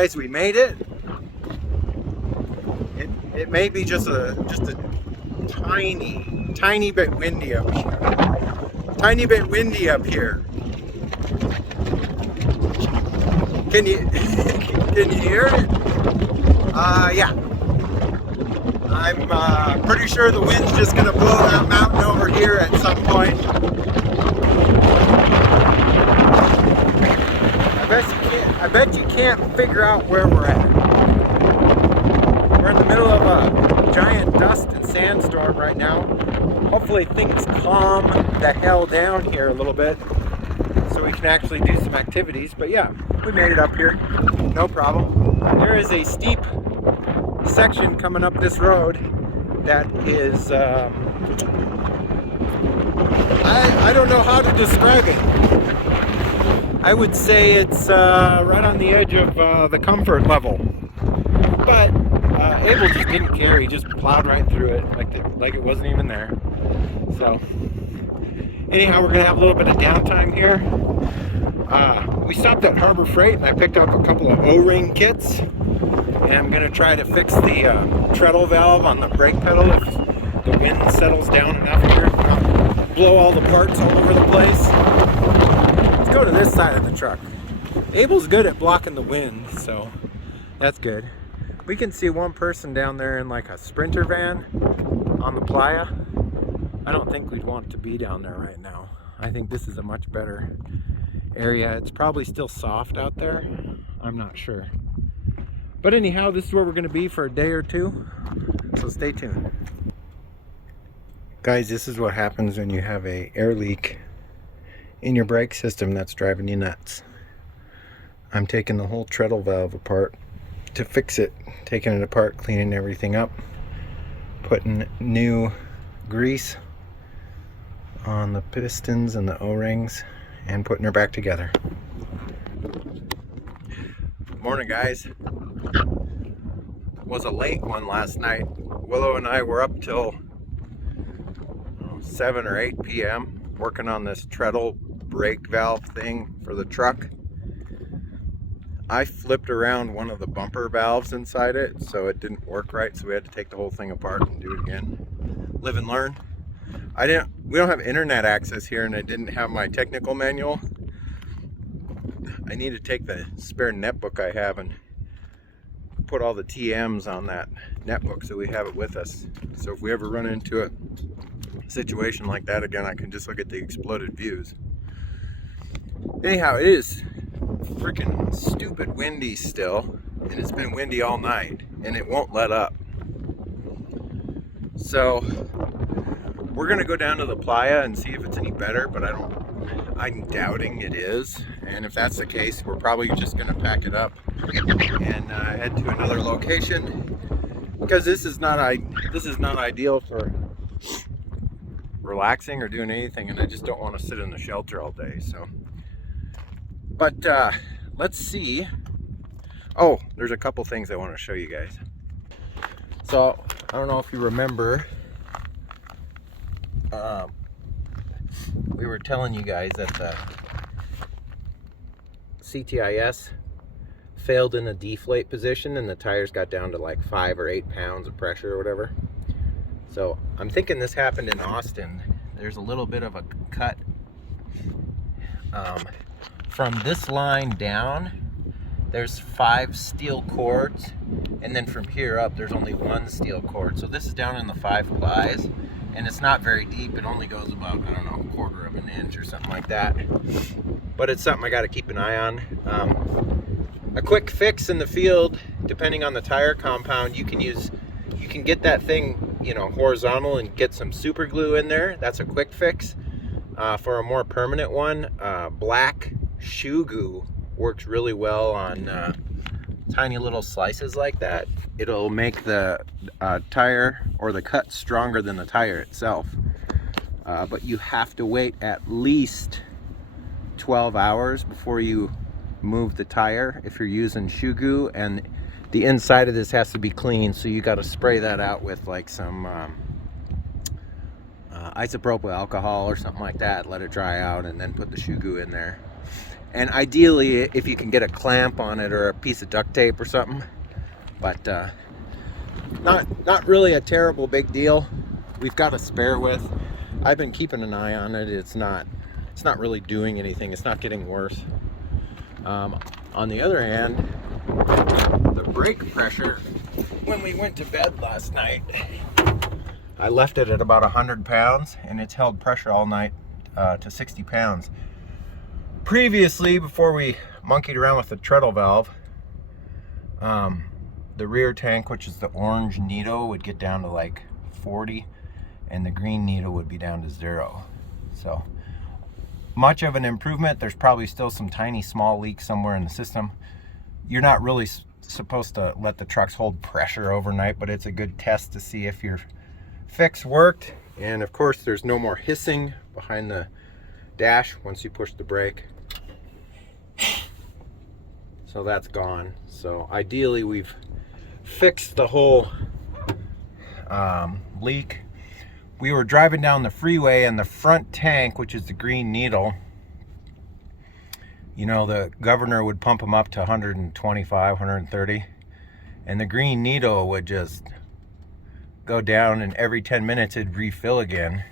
guys, we made it. It may be just a tiny bit windy up here. Tiny bit windy up here. Can you can you hear it? Yeah. I'm pretty sure the wind's just gonna blow that mountain over here at some point. I bet you can't figure out where we're at. We're in the middle of a giant dust and sandstorm right now. Hopefully things calm the hell down here a little bit so we can actually do some activities. But yeah, we made it up here, no problem. There is a steep section coming up this road that is, I don't know how to describe it. I would say it's right on the edge of the comfort level. But Abel just didn't care. He just plowed right through it like it wasn't even there. So anyhow, we're gonna have a little bit of downtime here. We stopped at Harbor Freight and I picked up a couple of O-ring kits, and I'm gonna try to fix the treadle valve on the brake pedal if the wind settles down enough here, not blow all the parts all over the place. Let's go to this side of the truck. Abel's good at blocking the wind, so that's good. We can see one person down there in like a Sprinter van on the playa. I don't think we'd want to be down there right now. I think this is a much better area. It's probably still soft out there. I'm not sure. But anyhow, this is where we're going to be for a day or two. So stay tuned. Guys, this is what happens when you have an air leak in your brake system that's driving you nuts. I'm taking the whole treadle valve apart to fix it, taking it apart, cleaning everything up, putting new grease on the pistons and the O-rings, and putting her back together. Morning, guys. Was a late one last night. Willow and I were up till 7 or 8 p.m. working on this treadle brake valve thing for the truck. I flipped around one of the bumper valves inside it, so it didn't work right, so we had to take the whole thing apart and do it again. Live and learn. We don't have internet access here, and I didn't have my technical manual. I need to take the spare netbook I have and put all the TMs on that netbook so we have it with us. So if we ever run into a situation like that again, I can just look at the exploded views. Anyhow, it is freaking stupid windy still, and it's been windy all night, and it won't let up. So we're gonna go down to the playa and see if it's any better, but I'm doubting it is. And if that's the case, we're probably just gonna pack it up and head to another location, because this is not ideal for relaxing or doing anything, and I just don't want to sit in the shelter all day. So but let's see. Oh, there's a couple things I want to show you guys. So I don't know if you remember, we were telling you guys that the CTIS failed in a deflate position and the tires got down to like 5 or 8 pounds of pressure or whatever. So I'm thinking this happened in Austin. There's a little bit of a cut from this line down. There's 5 steel cords, and then from here up there's only 1 steel cord. So this is down in the 5 plies, and it's not very deep. It only goes about, I don't know, 1/4 of an inch or something like that. But it's something I got to keep an eye on. A quick fix in the field, depending on the tire compound, you can get that thing, you know, horizontal and get some super glue in there. That's a quick fix. For a more permanent one, black shoe glue works really well on tiny little slices like that. It'll make the tire or the cut stronger than the tire itself. But you have to wait at least 12 hours before you move the tire if you're using shoe glue, and the inside of this has to be clean, so you got to spray that out with like some isopropyl alcohol or something like that, let it dry out, and then put the shoe glue in there. And ideally, if you can get a clamp on it or a piece of duct tape or something. But not really a terrible big deal. We've got a spare width. I've been keeping an eye on it. It's not really doing anything. It's not getting worse. On the other hand, the brake pressure, when we went to bed last night, I left it at about 100 pounds, and it's held pressure all night to 60 pounds. Previously, before we monkeyed around with the treadle valve, the rear tank, which is the orange needle, would get down to like 40, and the green needle would be down to 0. So much of an improvement. There's probably still some tiny small leaks somewhere in the system. You're not really supposed to let the trucks hold pressure overnight, but it's a good test to see if your fix worked. And of course, there's no more hissing behind the dash once you push the brake. So that's gone. So ideally, we've fixed the whole leak. We were driving down the freeway, and the front tank, which is the green needle, you know, the governor would pump them up to 125, 130, and the green needle would just go down, and every 10 minutes it'd refill again.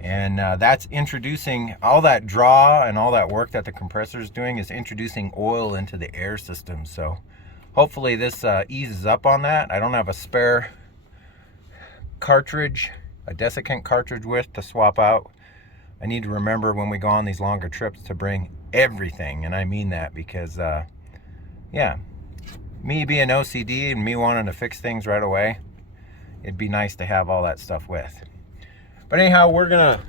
And that's introducing all that draw, and all that work that the compressor is doing is introducing oil into the air system. So hopefully this eases up on that. I don't have a spare cartridge, a desiccant cartridge width to swap out. I need to remember when we go on these longer trips to bring everything, and I mean that because yeah, me being OCD and me wanting to fix things right away, it'd be nice to have all that stuff with. But anyhow, we're gonna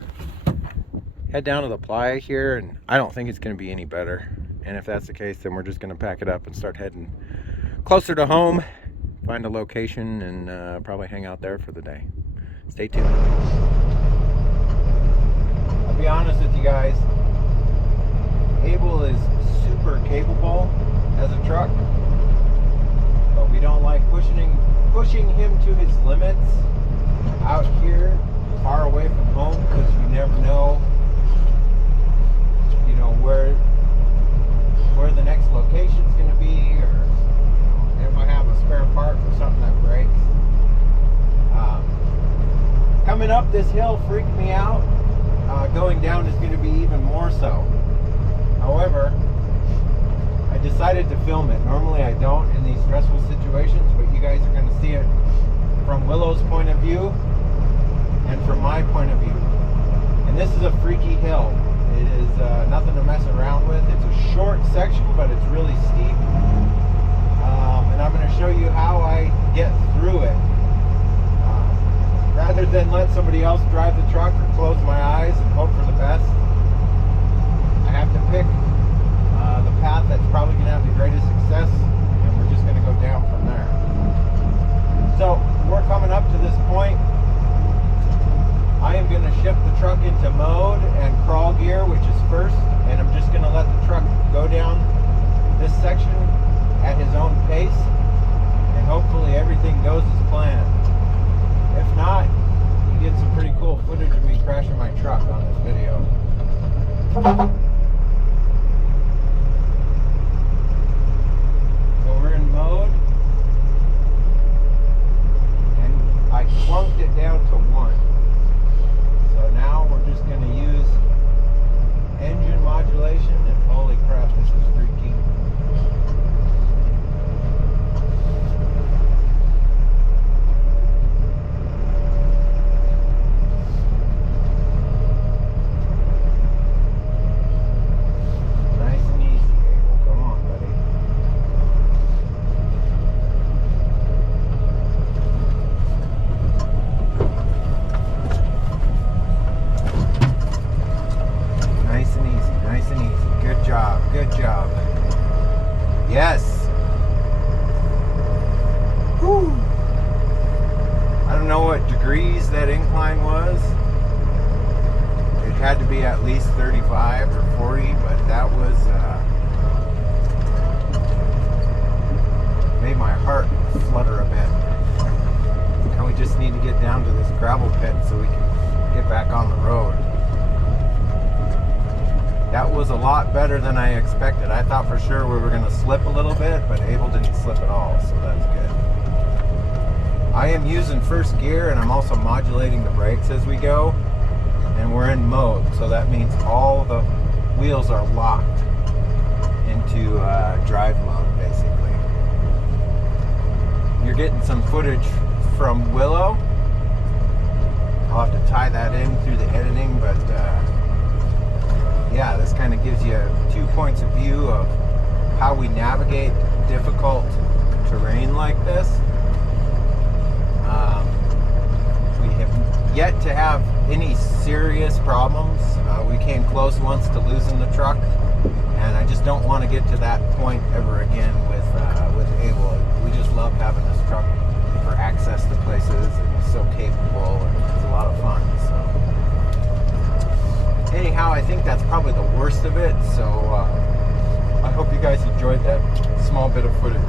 head down to the playa here, and I don't think it's gonna be any better. And if that's the case, then we're just gonna pack it up and start heading closer to home, find a location, and probably hang out there for the day. Stay tuned. I'll be honest with you guys, Abel is super capable as a truck, but we don't like pushing him to his limits out here far away from home, because you never know, you know, where the next location's going to be, or if I have a spare part for something that breaks. Coming up this hill freaked me out. Going down is going to be even more so. However, I decided to film it. Normally I don't in these stressful situations, but you guys are going to see it from Willow's point of view and from my point of view. And this is a freaky hill. It is nothing to mess around with. It's a short section, but it's really steep. And I'm going to show you how I get through it. Rather than let somebody else drive the truck or close my eyes and hope for the best, I have to pick the path that's probably going to have the greatest success, and we're just going to go down from there. So we're coming up to this point. I am going to shift the truck into mode and crawl gear, which is first, and I'm just going to let the truck go down this section at his own pace, and hopefully everything goes as planned. If not, you get some pretty cool footage of me crashing my truck on this video. So we're in mode, and I clunked it down to 1. So now we're just going to use engine modulation, and holy crap, this is freaky. Good job. Yes. Whew. I don't know what degrees that incline was. It had to be at least 35 or 40, but that was made my heart flutter a bit. Now we just need to get down to this gravel pit so we can get back on the road. That was a lot better than I expected. I thought for sure we were going to slip a little bit, but Abel didn't slip at all, so that's good. I am using first gear, and I'm also modulating the brakes as we go, and we're in mode, so that means all the wheels are locked into drive mode, basically. You're getting some footage from Willow. I'll have to tie that in through the editing, but yeah, this kind of gives you 2 points of view of how we navigate difficult terrain like this. We have yet to have any serious problems. We came close once to losing the truck, and I just don't want to get to that point ever again with Abel. We just love having this truck for access to places, and it's so capable, and it's a lot of fun. So anyhow, I think that's probably the worst of it, so I hope you guys enjoyed that small bit of footage.